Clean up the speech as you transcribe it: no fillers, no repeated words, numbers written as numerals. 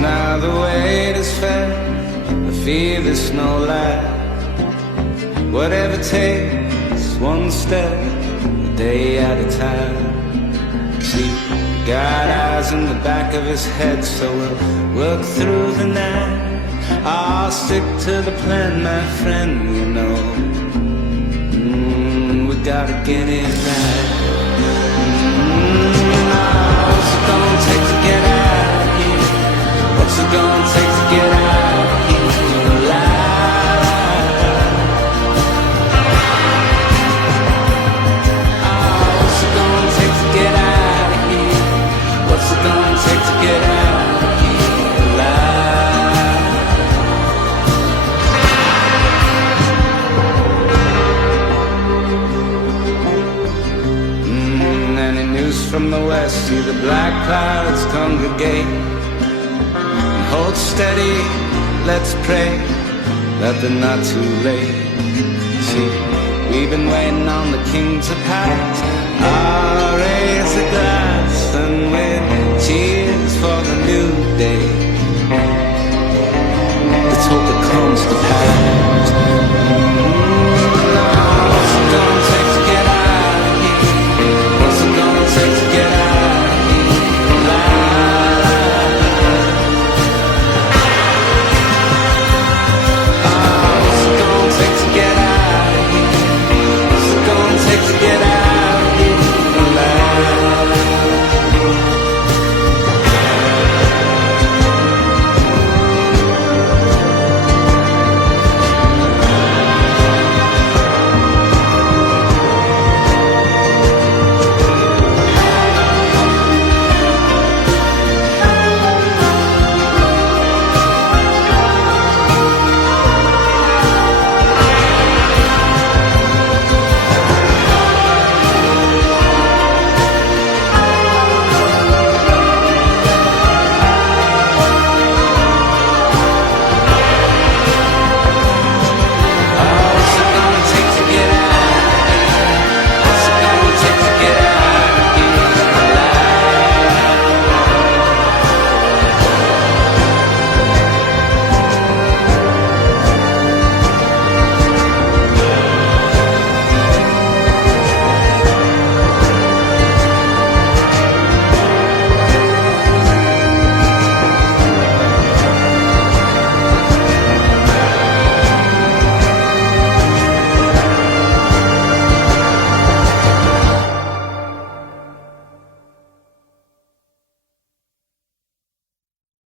now the weight is felt, the fever's no lie. Whatever takes, one step, a day at a time. See, got eyes in the back of his head, so we'll work through the night. I'll stick to the plan, my friend, you know. We gotta get it right. What's it gonna take to get out of here? What's it gonna take to get out of here alive? What's it gonna take to get out of here? What's it gonna take to get out of here alive? Any news from the west? See the black clouds congregate. Hold steady, let's pray that they're not too late. See, we've been waiting on the king to pass.